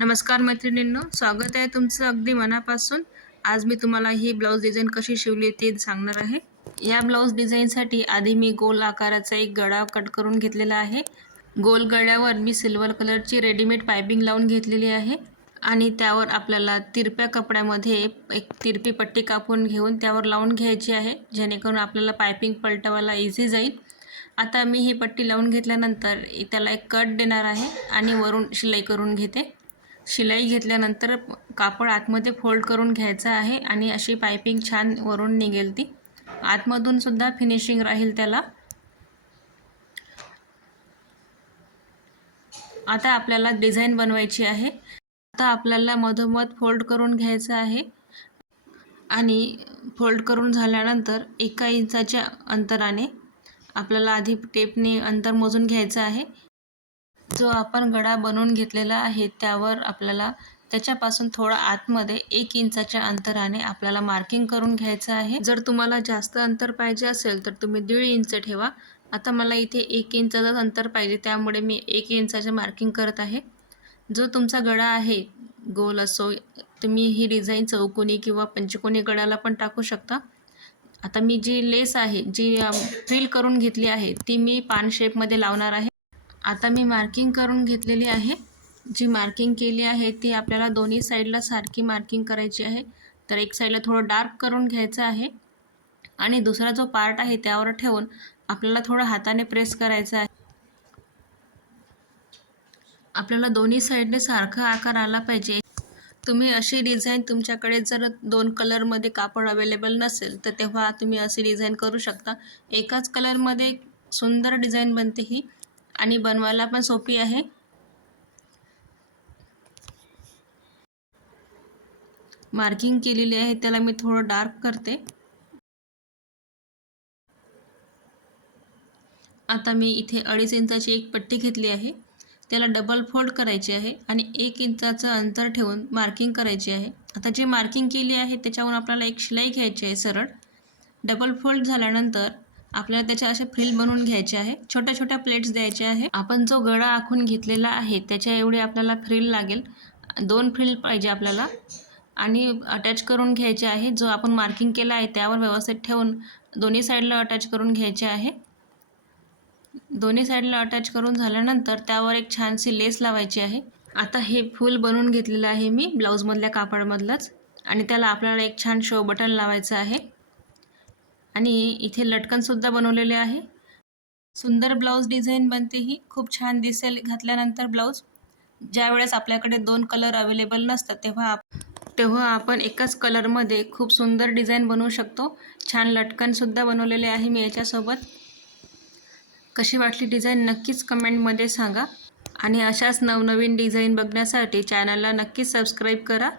नमस्कार मैत्रिणींनो, स्वागत आहे तुमचं अगदी मनापासून। आज मी तुम्हाला ही ब्लाऊज डिझाईन कशी शिवली ते सांगणार आहे। या ब्लाऊज डिझाईनसाठी आधी मी गोल आकाराचा एक गळा कट करून घेतलेला आहे। गोल गळ्यावर मी सिल्वर कलरची रेडीमेड पायपिंग लावून घेतलेली आहे आणि त्यावर आपल्याला तिरप्या कपड्यामध्ये एक तिरपी पट्टी कापून घेऊन त्यावर लावून घ्यायची आहे, जेणेकरून आपल्याला पायपिंग पलटवायला इझी जाईल। आता मी ही पट्टी लावून घेतल्यानंतर त्याला एक कट देणार आहे आणि वरून शिलाई करून घेते। शिलाई घेतल्यानंतर कापड आतमध्ये फोल्ड करून घ्यायचं आहे आणि अशी पायपिंग छान वरून निघेल ती। आतमधून सुद्धा फिनिशिंग राहील त्याला। आता आपल्याला डिझाईन बनवायची आहे। आता आपल्याला मधोमध फोल्ड करून घ्यायचं आहे आणि फोल्ड करून झाल्यानंतर 1 इंचाच्या अंतराने आपल्याला आधी टेपने अंतर मोजून घ्यायचं आहे। जो आपण गळा बनवून घेतलेला आहे त्यावर आपल्याला त्याच्यापासून थोडा आतमध्ये 1 इंचाच्या अंतराने आपल्याला मार्किंग करून घ्यायचं आहे। जर तुम्हाला जास्त अंतर पाहिजे असेल तर तुम्ही 1.5 इंच ठेवा। आता मला इथे 1 इंचाचं अंतर पाहिजे, त्यामुळे मी 1 इंचाचे मार्किंग करत आहे। जो तुमचा गळा आहे गोल असो, तुम्ही ही डिझाईन चौकोनी किंवा पंचकोनी गळ्याला पण टाकू शकता। आता मी जी लेस आहे, जी फ्रिल करून घेतली आहे, ती मी पान शेपमध्ये लावणार आहे। आता मी मार्किंग करून घेतलेली आहे। जी मार्किंग केली आहे ती आपल्याला दोन्ही साईडला सारखी मार्किंग करायची आहे। तर एक साईडला थोडं डार्क करून घ्यायचं आहे आणि दुसरा जो पार्ट आहे त्यावर ठेवून आपल्याला थोडं हाताने प्रेस करायचं आहे। आपल्याला दोन्ही साईडने सारखा आकार आला पाहिजे। तुम्ही अशी डिझाईन, तुमच्याकडे जर 2 कलरमध्ये कापड अवेलेबल नसेल तर तेव्हा तुम्ही अशी डिझाईन करू शकता। एकाच कलरमध्ये सुंदर डिझाईन बनते ही आणि बनवायला पण सोपी आहे। मार्किंग केलेली आहे त्याला मी थोडं डार्क करते। आता मी इथे 2.5 इंचाची एक पट्टी घेतली आहे, त्याला डबल फोल्ड करायची आहे आणि 1 इंचाचं अंतर ठेवून मार्किंग करायची आहे। आता जी मार्किंग केली आहे त्याच्यावरून आपल्याला एक शिलाई घ्यायची आहे सरळ। डबल फोल्ड झाल्यानंतर आपल्याला त्याच्या असे फ्रिल बनवून घ्यायचे आहे, छोट्या छोट्या प्लेट्स द्यायचे आहे। आपण जो गळा आखून घेतलेला आहे त्याच्या एवढे आपल्याला फ्रिल लागेल, 2 फ्रिल पाहिजे आपल्याला आणि अटॅच करून घ्यायचे आहे। जो आपण मार्किंग केला आहे त्यावर व्यवस्थित ठेवून दोन्ही साईडला अटॅच करून घ्यायचे आहे। दोन्ही साईडला अटॅच करून झाल्यानंतर त्यावर एक छानशी लेस लावायची आहे। आता हे फूल बनवून घेतलेलं आहे मी ब्लाऊजमधल्या कापडामधलंच आणि त्याला आपल्याला एक छान शो बटन लावायचं आहे आणि इथे लटकनसुद्धा बनवलेले आहे। सुंदर ब्लाऊज डिझाईन बनते ही, खूप छान दिसेल घातल्यानंतर ब्लाऊज। ज्यावेळेस आपल्याकडे 2 कलर अवेलेबल नसतात तेव्हा आपण एकाच कलरमध्ये खूप सुंदर डिझाईन बनवू शकतो। छान लटकनसुद्धा बनवलेले आहे मी याच्यासोबत। कशी वाटली डिझाईन नक्कीच कमेंटमध्ये सांगा आणि अशाच नवनवीन डिझाईन बघण्यासाठी चॅनलला नक्कीच सबस्क्राईब करा।